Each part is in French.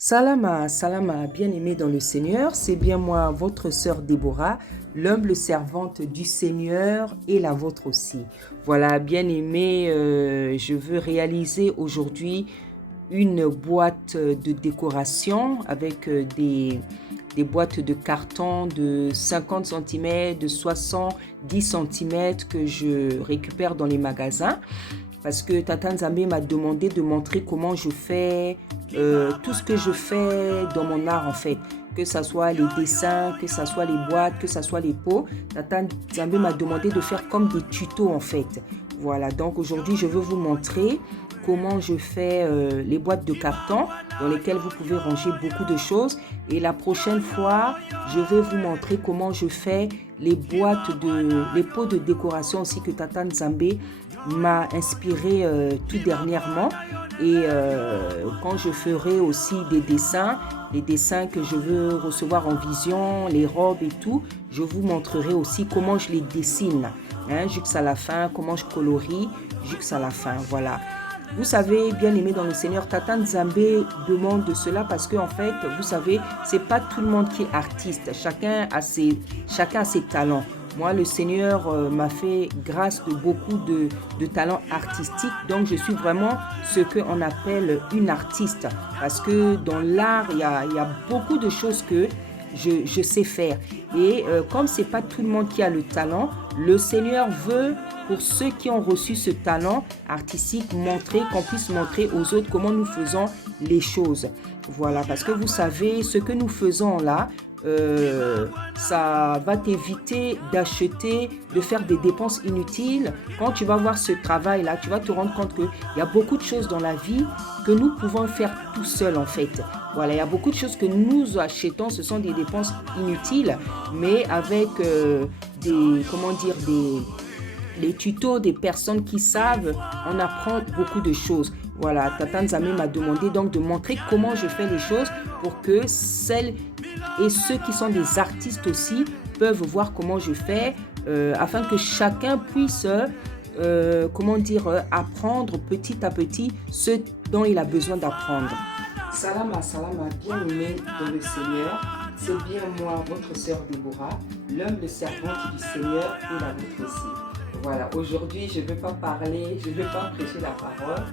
Salama, salama, bien-aimés dans le Seigneur, c'est bien moi, votre sœur Déborah, l'humble servante du Seigneur et la vôtre aussi. Voilà, bien-aimés, je veux réaliser aujourd'hui une boîte de décoration avec des boîtes de carton de 50 cm, de 70 cm que je récupère dans les magasins. Parce que Tata Nzambe m'a demandé de montrer comment je fais tout ce que je fais dans mon art en fait. Que ce soit les dessins, que ce soit les boîtes, que ce soit les pots. Tata Nzambe m'a demandé de faire comme des tutos en fait. Voilà, donc aujourd'hui je veux vous montrer comment je fais les boîtes de carton dans lesquelles vous pouvez ranger beaucoup de choses. Et la prochaine fois, je vais vous montrer comment je fais les pots de décoration aussi que Tata Nzambe m'a inspiré tout dernièrement. Et quand je ferai aussi des dessins, les dessins que je veux recevoir en vision, les robes et tout, je vous montrerai aussi comment je les dessine, jusqu'à la fin, comment je colorie jusqu'à la fin, voilà. Vous savez, bien aimé dans le Seigneur, Tata Nzambe demande cela parce que, en fait, vous savez, c'est pas tout le monde qui est artiste. Chacun a ses talents. Moi, le Seigneur m'a fait grâce de beaucoup de talents artistiques. Donc, je suis vraiment ce qu'on appelle une artiste. Parce que dans l'art, il y a beaucoup de choses que je sais faire. Et comme c'est pas tout le monde qui a le talent, le Seigneur veut, pour ceux qui ont reçu ce talent artistique, qu'on puisse montrer aux autres comment nous faisons les choses. Voilà, parce que vous savez, ce que nous faisons là, ça va t'éviter d'acheter, de faire des dépenses inutiles. Quand tu vas voir ce travail-là, tu vas te rendre compte qu'il y a beaucoup de choses dans la vie que nous pouvons faire tout seul en fait. Voilà, il y a beaucoup de choses que nous achetons, ce sont des dépenses inutiles, mais avec les tutos des personnes qui savent, on apprend beaucoup de choses. Voilà, Tata Nzambe m'a demandé donc de montrer comment je fais les choses pour que celles et ceux qui sont des artistes aussi peuvent voir comment je fais afin que chacun puisse apprendre petit à petit ce dont il a besoin d'apprendre. Salama, salama, bien-aimé dans le Seigneur, c'est bien moi, votre sœur Déborah, l'humble servante du Seigneur et la vôtre aussi. Voilà, aujourd'hui je ne vais pas parler, je ne vais pas prêcher la parole.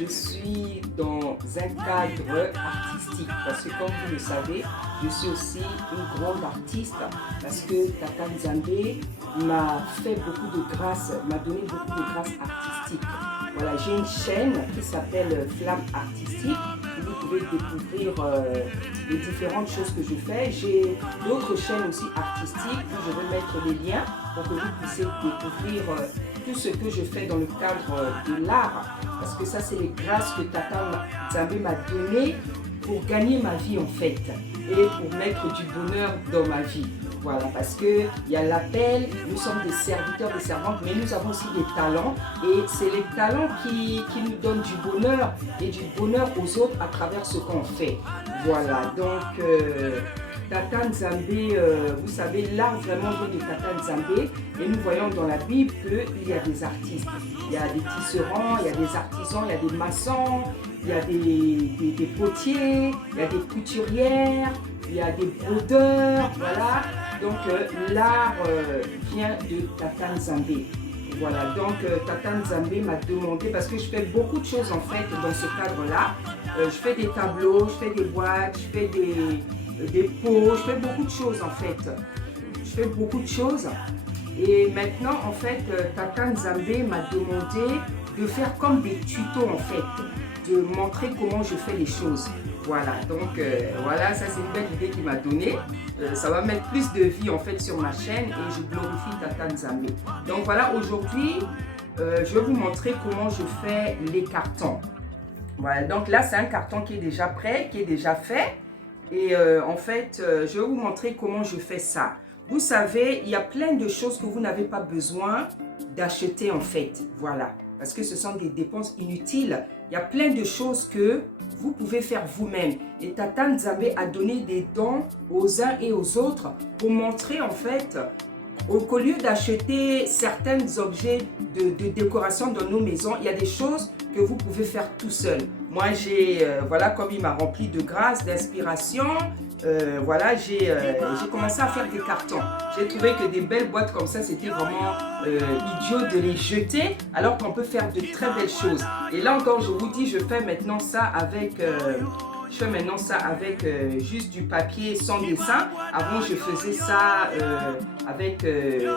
Je suis dans un cadre artistique parce que comme vous le savez, je suis aussi une grande artiste parce que Tata Nzambe m'a fait beaucoup de grâce, m'a donné beaucoup de grâce artistique. Voilà, j'ai une chaîne qui s'appelle Flamme Artistique. Vous pouvez découvrir les différentes choses que je fais. J'ai d'autres chaînes aussi artistiques où je vais mettre les liens pour que vous puissiez découvrir tout ce que je fais dans le cadre de l'art. Parce que ça, c'est les grâces que Tata Nzambe m'a données pour gagner ma vie en fait et pour mettre du bonheur dans ma vie. Voilà, parce qu'il y a l'appel, nous sommes des serviteurs, des servantes, mais nous avons aussi des talents et c'est les talents qui nous donnent du bonheur et du bonheur aux autres à travers ce qu'on fait. Voilà, donc Tata Nzambe, vous savez, l'art vraiment vient de Tata Nzambe et nous voyons dans la Bible qu'il y a des artistes. Il y a des tisserands, il y a des artisans, il y a des maçons, il y a des potiers, il y a des couturières, il y a des brodeurs, voilà. Donc l'art vient de Tata Nzambe. Voilà, donc Tata Nzambe m'a demandé, parce que je fais beaucoup de choses en fait dans ce cadre-là. Je fais des tableaux, je fais des boîtes, je fais des pots, je fais beaucoup de choses en fait. Je fais beaucoup de choses. Et maintenant, en fait, Tata Nzambe m'a demandé de faire comme des tutos en fait, de montrer comment je fais les choses. Voilà, donc voilà, ça c'est une belle idée qu'il m'a donnée. Ça va mettre plus de vie en fait sur ma chaîne et je glorifie Tata Nzambe. Donc voilà, aujourd'hui, je vais vous montrer comment je fais les cartons. Voilà, donc là c'est un carton qui est déjà prêt, qui est déjà fait. Et en fait, je vais vous montrer comment je fais ça. Vous savez, il y a plein de choses que vous n'avez pas besoin d'acheter en fait. Voilà, parce que ce sont des dépenses inutiles. Il y a plein de choses que vous pouvez faire vous-même. Et Tata Nzambe a donné des dons aux uns et aux autres pour montrer en fait, qu'au lieu d'acheter certains objets de décoration dans nos maisons, il y a des choses que vous pouvez faire tout seul. moi j'ai, voilà, comme il m'a rempli de grâce, d'inspiration, voilà, j'ai commencé à faire des cartons. J'ai trouvé que des belles boîtes comme ça, c'était vraiment idiot de les jeter, alors qu'on peut faire de très belles choses. Et là encore, je vous dis, je fais maintenant ça avec... juste du papier sans dessin. Avant, je faisais ça avec du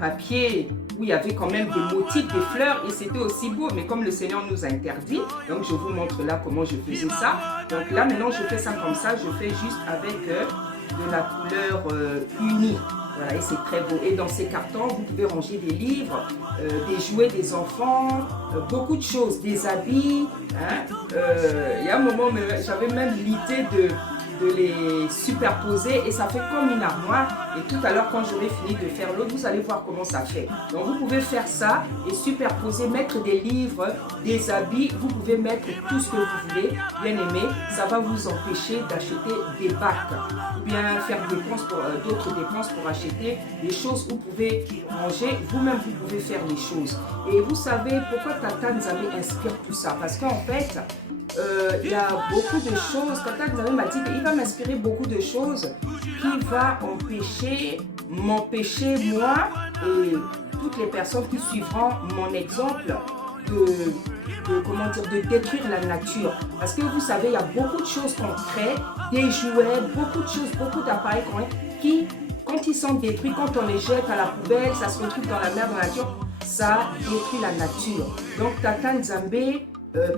papier où il y avait quand même des motifs, des fleurs, et c'était aussi beau. Mais comme le Seigneur nous a interdit, donc je vous montre là comment je faisais ça. Donc là, maintenant, je fais ça comme ça. Je fais juste avec de la couleur unie. Voilà, et c'est très beau. Et dans ces cartons, vous pouvez ranger des livres, des jouets des enfants, beaucoup de choses, des habits. Hein. Il y a un moment, j'avais même l'idée de les superposer et ça fait comme une armoire. Et tout à l'heure, quand j'aurai fini de faire l'autre, vous allez voir comment ça fait. Donc, vous pouvez faire ça et superposer, mettre des livres, des habits. Vous pouvez mettre tout ce que vous voulez. Bien aimé, ça va vous empêcher d'acheter des bacs ou bien faire d'autres dépenses pour acheter des choses où vous pouvez ranger. Vous-même, vous pouvez faire les choses. Et vous savez pourquoi Tata Nzambe inspire tout ça? Parce qu'en fait, il y a beaucoup de choses. Tata Nzambe m'a dit qu'il va m'inspirer beaucoup de choses qui va m'empêcher moi et toutes les personnes qui suivront mon exemple de détruire la nature. Parce que vous savez, il y a beaucoup de choses qu'on crée, des jouets, beaucoup de choses, beaucoup d'appareils qui, quand ils sont détruits, quand on les jette à la poubelle, ça se retrouve dans la mer, dans la nature, ça détruit la nature. Donc Tata Nzambe,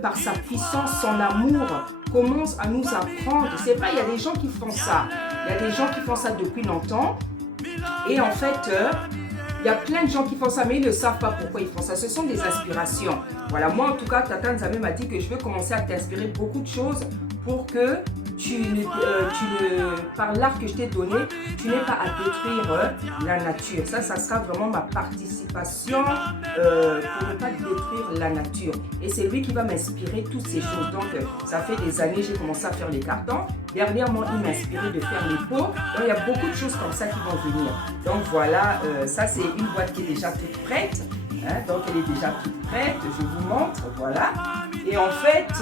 par sa puissance, son amour, commence à nous apprendre. C'est vrai, il y a des gens qui font ça. Il y a des gens qui font ça depuis longtemps. Et en fait, il y a plein de gens qui font ça, mais ils ne savent pas pourquoi ils font ça. Ce sont des inspirations. Voilà, moi en tout cas, Tata Nzambe m'a dit que je veux commencer à t'inspirer beaucoup de choses pour que par l'art que je t'ai donné, tu n'aies pas à détruire la nature. Ça sera vraiment ma participation pour ne pas détruire la nature. Et c'est lui qui va m'inspirer toutes ces choses. Donc, ça fait des années que j'ai commencé à faire les cartons. Dernièrement, il m'a inspiré de faire les pots. Donc, il y a beaucoup de choses comme ça qui vont venir. Donc, voilà, ça c'est une boîte qui est déjà toute prête. Hein, donc, elle est déjà toute prête. Je vous montre, voilà. Et en fait...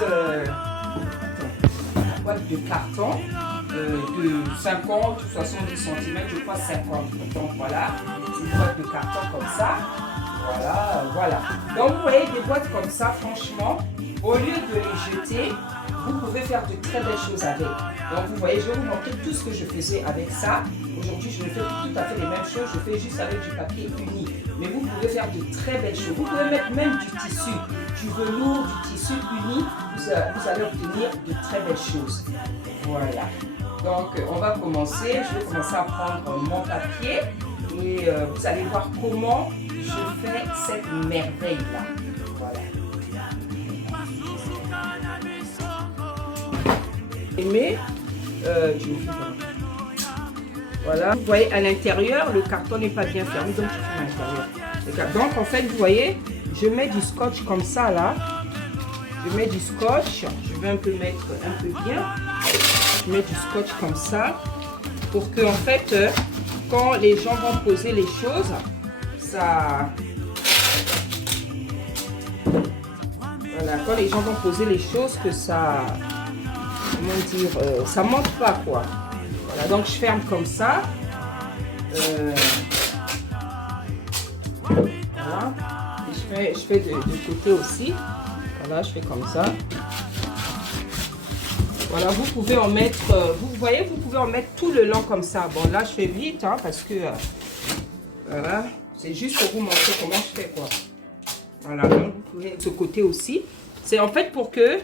boîte de carton de 50 ou 70 cm, je crois 50. Donc voilà, c'est une boîte de carton comme ça. Voilà. Donc vous voyez des boîtes comme ça, franchement, au lieu de les jeter, vous pouvez faire de très belles choses avec. Donc vous voyez, je vais vous montrer tout ce que je faisais avec ça. Aujourd'hui, je ne fais tout à fait les mêmes choses, je fais juste avec du papier uni. Mais vous pouvez faire de très belles choses. Vous pouvez mettre même du tissu, du velours, du tissu uni. Vous allez obtenir de très belles choses. Voilà. Donc, on va commencer. Je vais commencer à prendre mon papier et vous allez voir comment je fais cette merveille-là. Voilà. Mais, voilà, vous voyez à l'intérieur, le carton n'est pas bien fermé, donc je fais à l'intérieur. Donc en fait, vous voyez, je mets du scotch comme ça là. Je mets du scotch, je vais un peu mettre un peu bien. Je mets du scotch comme ça pour que en fait, quand les gens vont poser les choses, ça... Voilà, quand les gens vont poser les choses, que ça... Comment dire, ça monte pas quoi. Voilà, donc je ferme comme ça. Voilà. Et je fais de côté aussi. Voilà, je fais comme ça. Voilà, vous pouvez en mettre, vous voyez, vous pouvez en mettre tout le long comme ça. Bon, là, je fais vite, hein, parce que, voilà, c'est juste pour vous montrer comment je fais, quoi. Voilà, donc vous pouvez de ce côté aussi. C'est en fait pour que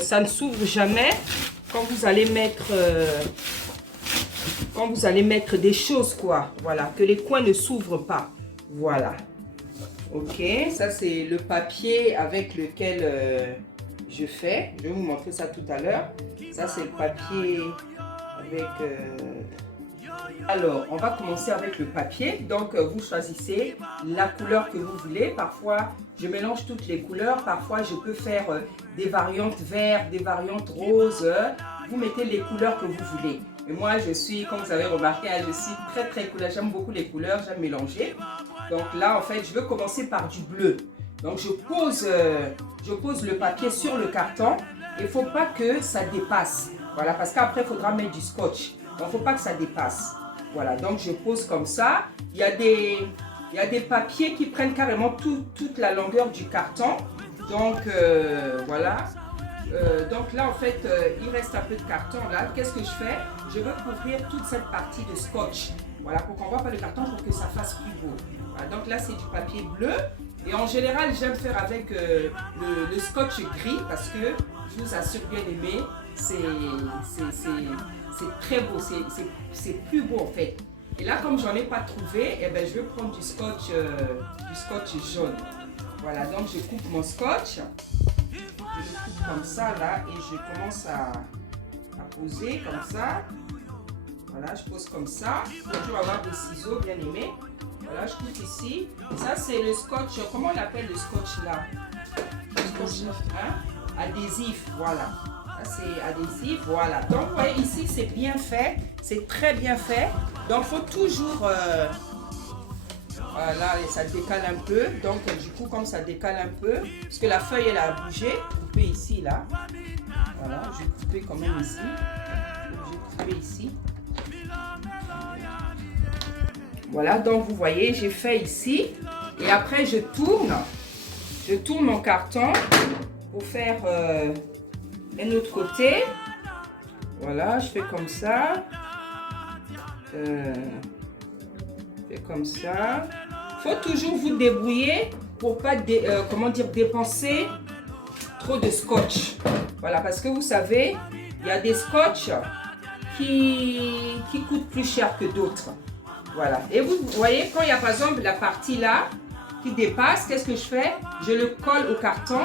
ça ne s'ouvre jamais quand vous allez mettre des choses, quoi. Voilà, que les coins ne s'ouvrent pas. Voilà. Ok, ça c'est le papier avec lequel je fais. Je vais vous montrer ça tout à l'heure. Ça c'est le papier avec... Alors, on va commencer avec le papier. Donc, vous choisissez la couleur que vous voulez. Parfois, je mélange toutes les couleurs. Parfois, je peux faire des variantes vertes, des variantes roses. Vous mettez les couleurs que vous voulez. Et moi, je suis, comme vous avez remarqué, je suis très couleur. J'aime beaucoup les couleurs, j'aime mélanger. Donc là, en fait, je veux commencer par du bleu. Donc je pose le papier sur le carton. Il ne faut pas que ça dépasse. Voilà, parce qu'après, il faudra mettre du scotch. Donc, il ne faut pas que ça dépasse. Voilà, donc je pose comme ça. Il y a des papiers qui prennent carrément toute la longueur du carton. Donc, voilà. Donc là, en fait, il reste un peu de carton là. Qu'est-ce que je fais? Je veux couvrir toute cette partie de scotch. Voilà, pour qu'on ne voit pas le carton, pour que ça fasse plus beau. Voilà, donc là, c'est du papier bleu. Et en général, j'aime faire avec le scotch gris parce que, je vous assure, bien aimé, c'est très beau, c'est plus beau en fait. Et là, comme j'en ai pas trouvé, eh ben, je vais prendre du scotch jaune. Voilà, donc je coupe mon scotch. Je le coupe comme ça là et je commence à poser comme ça. Voilà, je pose comme ça. Il faut toujours avoir des ciseaux, bien aimé. Voilà, je coupe ici. Ça, c'est le scotch. Comment on appelle le scotch là? Adhésif. Hein? Adhésif, voilà. Ça, c'est adhésif, voilà. Donc, vous voyez, ici, c'est bien fait. C'est très bien fait. Donc, il faut toujours... voilà, et ça décale un peu. Donc, du coup, comme ça décale un peu, parce que la feuille, elle a bougé. Couper ici, là. Voilà, je vais couper quand même ici. Je vais couper ici. Voilà, donc vous voyez, j'ai fait ici. Et après, je tourne mon carton pour faire un autre côté. Voilà, je fais comme ça. Je fais comme ça. Il faut toujours vous débrouiller pour pas dépenser trop de scotch. Voilà, parce que vous savez, il y a des scotch qui coûtent plus cher que d'autres. Voilà. Et vous voyez, quand il y a par exemple la partie là qui dépasse, qu'est-ce que je fais? Je le colle au carton.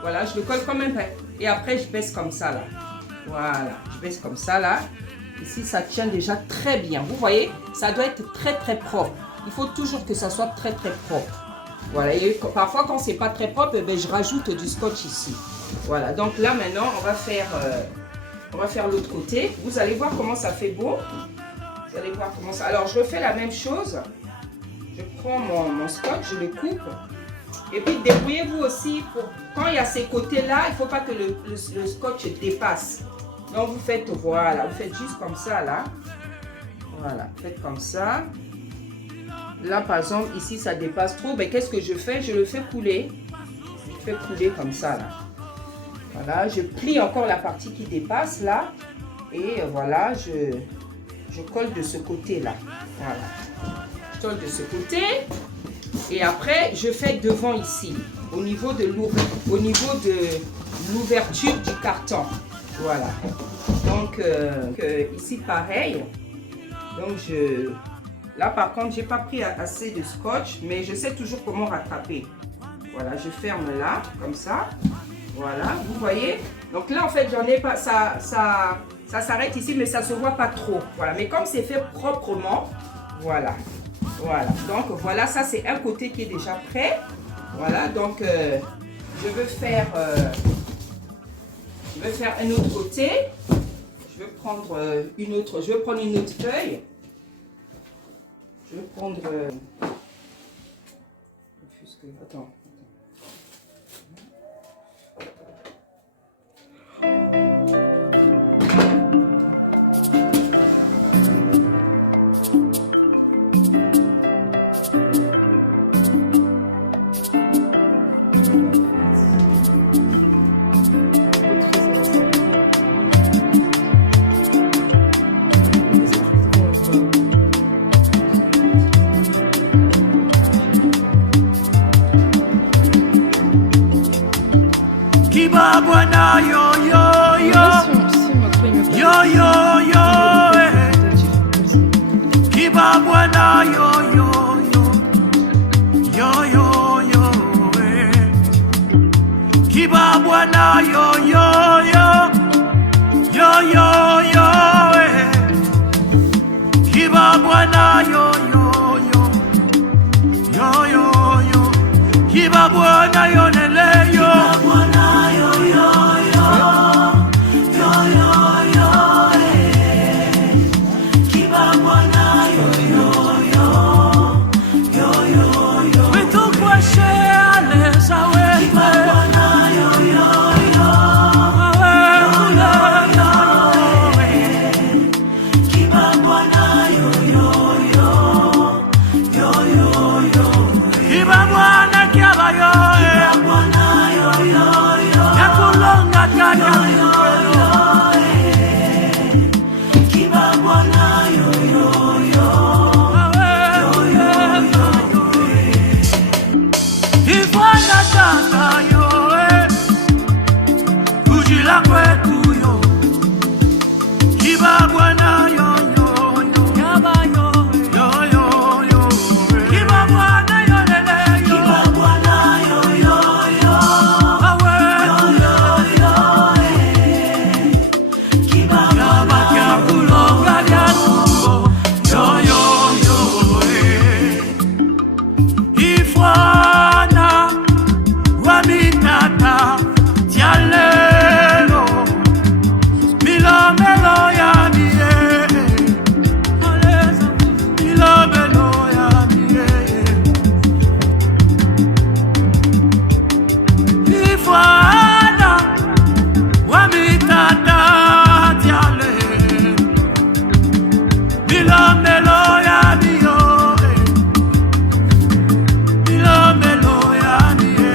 Voilà, je le colle quand même. Et après, je baisse comme ça là. Voilà, je baisse comme ça là. Ici, ça tient déjà très bien. Vous voyez, ça doit être très très propre. Il faut toujours que ça soit très très propre. Voilà, et parfois quand c'est pas très propre, eh bien, je rajoute du scotch ici. Voilà, donc là maintenant, on va faire l'autre côté. Vous allez voir comment ça fait beau. Vous allez voir comment ça... Alors, je refais la même chose. Je prends mon scotch, je le coupe. Et puis, débrouillez-vous aussi. Quand il y a ces côtés-là, il ne faut pas que le scotch dépasse. Donc, vous faites, voilà, vous faites juste comme ça, là. Voilà, faites comme ça. Là, par exemple, ici, ça dépasse trop. Mais qu'est-ce que je fais? Je le fais couler. Je fais couler comme ça, là. Voilà, je plie encore la partie qui dépasse, là. Et voilà, je colle de ce côté-là. Voilà. Je colle de ce côté. Et après, je fais devant ici, au niveau de l'ouverture du carton. Voilà. Donc, ici, pareil. Donc, là, par contre, j'ai pas pris assez de scotch, mais je sais toujours comment rattraper. Voilà, je ferme là, comme ça. Voilà, vous voyez. Donc là, en fait, j'en ai pas... Ça s'arrête ici, mais ça ne se voit pas trop. Voilà, mais comme c'est fait proprement, voilà. Voilà, donc voilà, ça c'est un côté qui est déjà prêt. Voilà, donc je veux faire un autre côté. Je vais prendre une autre feuille. Je vais prendre... Attends. Bwana yo yo yo yo yo yo Kiba Bwana yo yo yo yo yo yo Kiba Bwana yo yo yo yo yo yo Kiba Bwana yo yo yo yo yo yo Kiba Bwana yo nele yo So la kwetu yo kiba bwana yo yo yo yaba yo yo yo yo kiba bwana yo lele yo kiba bwana yo yo yo awe yo yo yo kiba yaba kya kulonga ya tubo yo yo yo ifwana wa mitata tialelo milomelo ya mie aleza milomelo ya mie ifwana wa mitata tialelo milomelo ya mio milomelo ya mie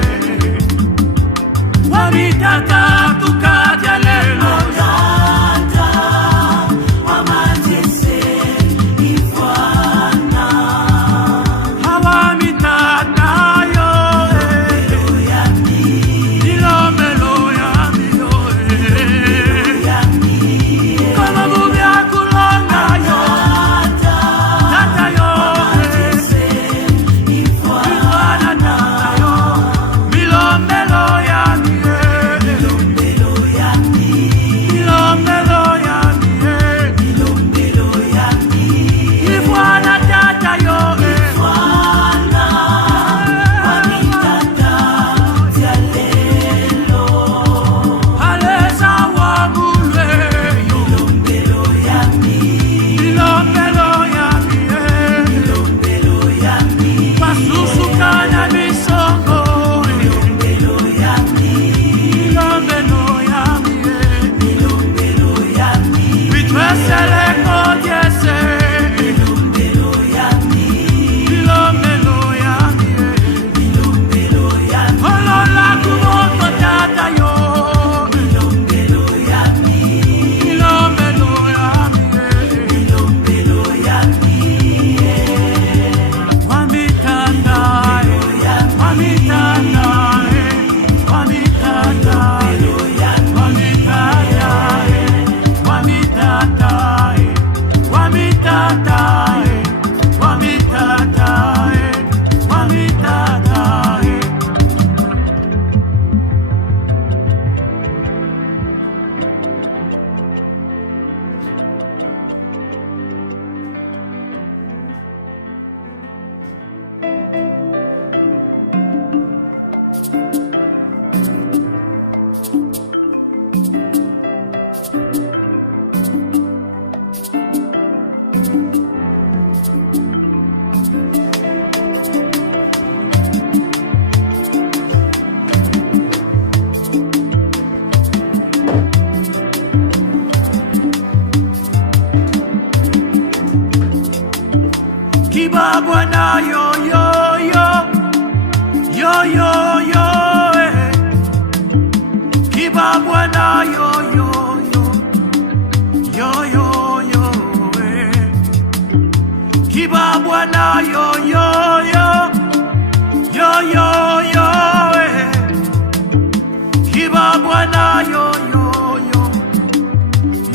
wa mitata tukaja lelo hawa mitata yo milomelo ya mio kama bubya kulonga yo tata yo ifwana tata yo milomelo ya mie milomelo ya mie ifwana tata yo aleza wa mulwe yo milomelo ya mie pasusukana misongo milomelo ya mie bitwesele kodiese milomelo ya mie olola kumoko tata yo milomelo ya mie wamitanda kiba bwana yo yo yo yo yo yo kiba bwana yo yo yo yo yo yo kiba bwana yo yo yo yo yo yo kiba bwana yo yo yo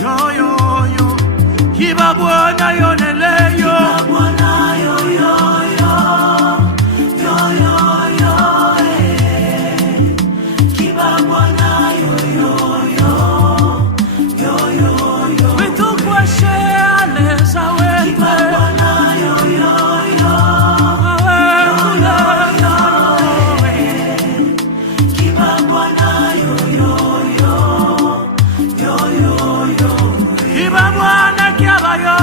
yo yo yo kiba bwana yo lele yo Kiba mwana kiaba yo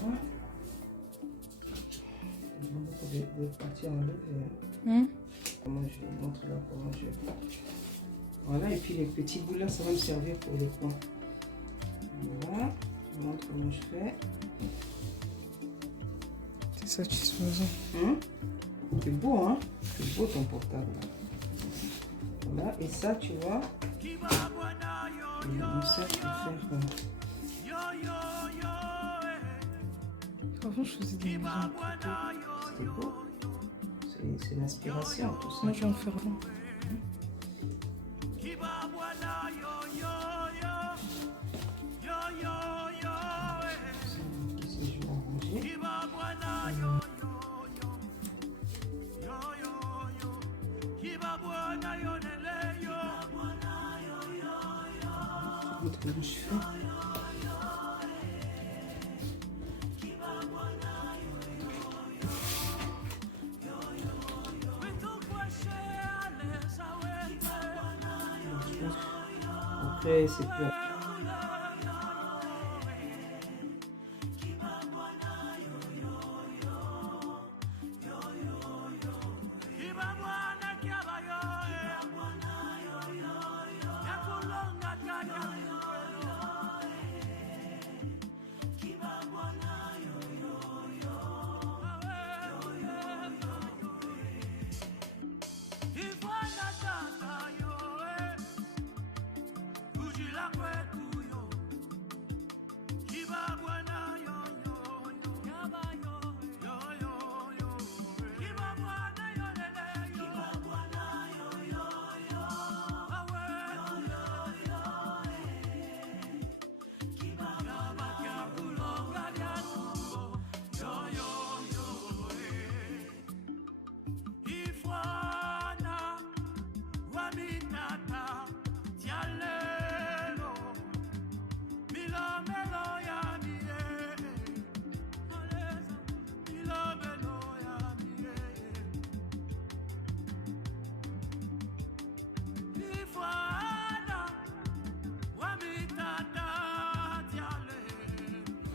vois. De partir enlever. Comment je montre là comment je. Voilà, et puis les petits bouts là, ça va me servir pour les coins. Voilà, je montre comment je fais. C'est satisfaisant. C'est beau, hein? C'est beau ton portable. Voilà, et ça, tu vois, on sait faire. Avant, je faisais des maisons. C'est beau. C'est l'inspiration, tout ça. Moi, je vais en faire un. Ici, je vais arranger. Comment je fais? Après, c'est plus.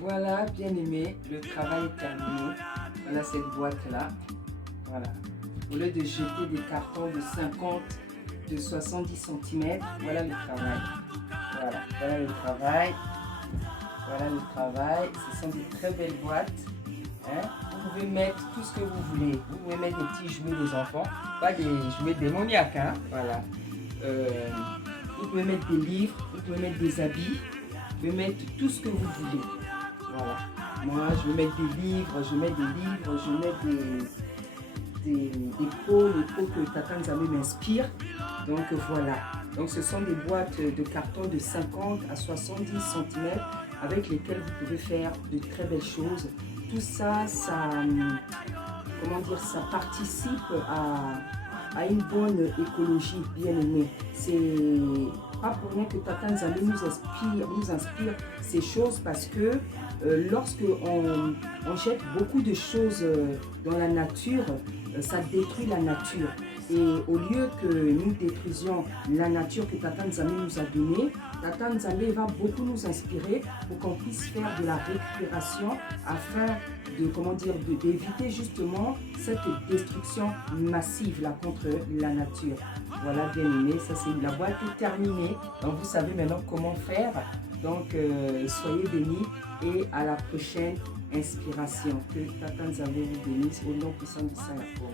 Voilà, bien aimé, le travail est terminé. Voilà cette boîte-là. Voilà. Au lieu de jeter des cartons de 50, de 70 cm, voilà le travail. Voilà, voilà le travail. Voilà le travail. Ce sont des très belles boîtes. Hein? Vous pouvez mettre tout ce que vous voulez. Vous pouvez mettre des petits jouets des enfants, pas des jouets démoniaques. Hein? Voilà. Vous pouvez mettre des livres, vous pouvez mettre des habits, vous pouvez mettre tout ce que vous voulez. Voilà. Moi, je vais mettre des livres, je mets des livres, je mets des pots, les pots que Tata Nzambe m'inspire. Donc voilà. Donc ce sont des boîtes de carton de 50 à 70 cm avec lesquelles vous pouvez faire de très belles choses. Tout ça, comment dire, ça participe à une bonne écologie, bien aimée. C'est pas pour rien que Tata Nzambe nous inspire ces choses, parce que lorsque on jette beaucoup de choses dans la nature, ça détruit la nature. Et au lieu que nous détruisions la nature que Tata Nzambe nous a donnée, Tata Nzambe va beaucoup nous inspirer pour qu'on puisse faire de la récupération afin de, comment dire, d'éviter justement cette destruction massive là contre la nature. Voilà, bien aimé, ça c'est la boîte est terminée. Donc vous savez maintenant comment faire. Donc soyez bénis et à la prochaine inspiration. Que Tata Nzambe vous bénisse au nom puissant du Saint-Esprit.